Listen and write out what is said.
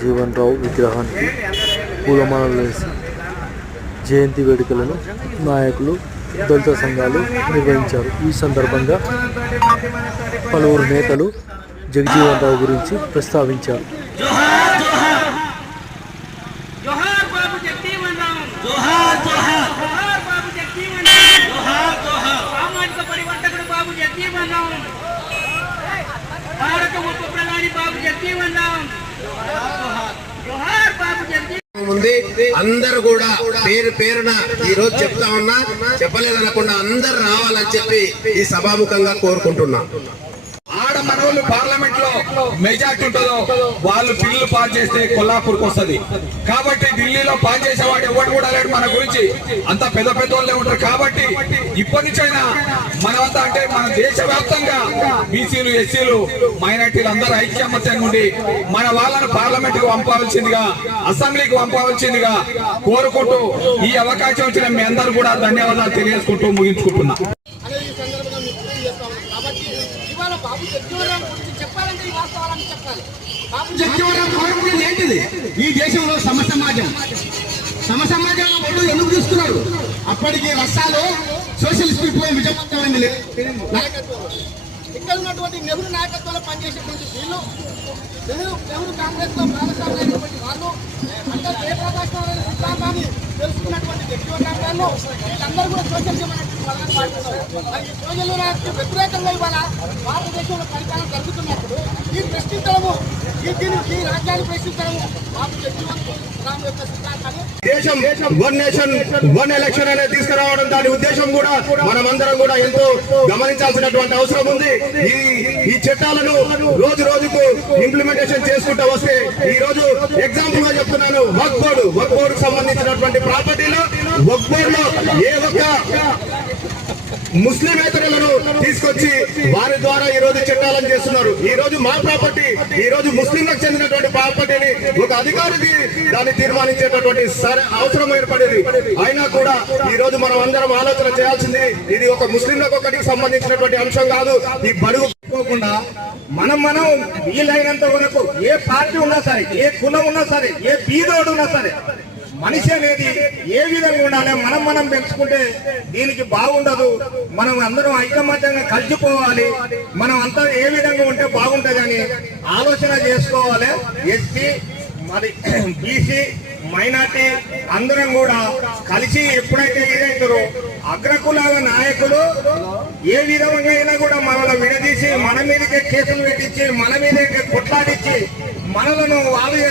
జీవన్ రావు విగ్రహానికి పూలమాలలు వేసి జయంతి వేడుకలను నాయకులు దళిత సంఘాలు నిర్వహించారు. ఈ సందర్భంగా పలువురు నేతలు జగజీవన్ రావు గురించి ప్రస్తావించారు. జోహార్ బాబు జగజీవన్ రావు జోహార్ జోహార్ బాబు జగజీవన్ రామ్ జోహార్ జోహార్ సామాజిక పరివర్తకుడు బాబు జగజీవన్ రామ్ భారత ఉప ప్రధాని బాబు జగజీవన్ రామ్ జోహార్ బాబు జగజీవన్ ఉంది. అందరు కూడా పేరు పేరున ఈ రోజు చెప్తా ఉన్నా చెప్పలేదనకుండా అందరు రావాలని చెప్పి ఈ సభాముఖంగా కోరుకుంటున్నా. మన పార్లమెంట్లో పార్లమెంట్లో మెజార్టీ ఉంటుందో వాళ్ళు బిల్లు పాస్ చేస్తే కొల్లాపూర్కి వస్తది. కాబట్టి ఢిల్లీలో పాస్ చేసేవాడు ఎవడు కూడా లేడు మన గురించి. అంత పెద్ద పెద్ద వాళ్ళే ఉంటారు. కాబట్టి ఇప్పటి నుంచైనా మనమంతా అంటే మన దేశవ్యాప్తంగా బీసీలు ఎస్సీలు మైనార్టీలు అందరూ ఐక్యమత్యంగా ఉండి మన వాళ్ళను పార్లమెంట్కు పంపవలసిందిగా అసెంబ్లీకి పంపవలసిందిగా కోరుకుంటూ ఈ అవకాశం వచ్చిన మీ అందరూ కూడా ధన్యవాదాలు తెలియజేసుకుంటూ ముగించుకుంటున్నా అనేది ఈ సందర్భంగా మీకు తెలియజేస్తా ఉన్నాం కాబట్టి ఇవాళ బాబు గురించి చెప్పాలంటే ఈ వాస్తవాలను చెప్పాలి. బాబు కోరుకునేది ఏంటిది? ఈ దేశంలో సమ సమాజం సమ సమాజం వాళ్ళు ఎందుకు చూస్తున్నారు? అప్పటికి రసాలు సోషలిస్ట్ విప్లవం విజయవంతమైంది నాయకత్వంలో ఇక్కడ ఉన్నటువంటి నెహ్రూ నాయకత్వంలో పనిచేసేటువంటి వీళ్ళు నెహ్రూ నెహ్రూ కాంగ్రెస్లో భాగస్వాములు అయినటువంటి వాళ్ళు అంటే జయప్రకాష్ నారాయణ సిద్ధాంతాన్ని తెలుసుకున్నటువంటి జగ్జీవనరామ్ గారు వీళ్ళందరూ కూడా సోషలిజం అనేటువంటి పదాన్ని వాడుతున్నారు మరి ఈ సోషలిజానికి వ్యతిరేకంగా ఇవాళ భారతదేశంలో పరిపాలన జరుగుతున్నప్పుడు ఈ ప్రశ్నించడము ఈ దీని ఈ రాజ్యాన్ని ప్రశ్నించడము మాకు జగ్జీవన్ యొక్క సిద్ధాంతాన్ని దేశం వన్ నేషన్ వన్ ఎలక్షన్ అనేది తీసుకురావడం దాని ఉద్దేశం కూడా మనమందరం కూడా ఎంతో గమనించాల్సినటువంటి అవసరం ఉంది. ఈ ఈ చట్టాలను రోజు రోజుకు ఇంప్లిమెంటేషన్ చేసుకుంటూ వస్తే ఈ రోజు ఎగ్జాంపుల్గా చెప్తున్నాను వక్ బోర్డు వక్ బోర్డు సంబంధించినటువంటి ప్రాపర్టీలో వర్క్ ఏ ఒక్క ముస్లిమేతరులను తీసుకొచ్చి వారి ద్వారా ఈ రోజు చట్టాలను చేస్తున్నారు. ఈ రోజు మా ప్రాపర్టీ ఈ రోజు ముస్లింలకు చెందినటువంటి ప్రాపర్టీని ఒక అధికారికి దాన్ని తీర్మానించేటటువంటి సరే అవసరం ఏర్పడేది. అయినా కూడా ఈ రోజు మనం అందరం ఆలోచన చేయాల్సింది ఇది ఒక ముస్లింలకు ఒకటికి సంబంధించినటువంటి అంశం కాదు. ఈ బడుగు పెట్టుకోకుండా మనం మనం వీలైనంత వరకు ఏ పార్టీ ఉన్నా సరే ఏ కులం ఉన్నా సరే ఏ బీదోడు ఉన్నా సరే మనిషి అనేది ఏ విధంగా ఉండాలి? మనం మనం పెంచుకుంటే దీనికి బాగుండదు. మనం అందరం ఐకమత్యంగా కలిసిపోవాలి. మనం అంతా ఏ విధంగా ఉంటే బాగుంటుంది అని ఆలోచన చేసుకోవాలి. ఎస్పీ మరి బీసీ మైనార్టీ అందరం కూడా కలిసి ఎప్పుడైతే ఏదైతారో అగ్రకులాల నాయకులు ఏ విధంగా అయినా కూడా మనల్ని విడదీసి మన మీదకే కేసులు పెట్టించి మన మీదకే కొట్లాడించి మనలను వాళ్ళు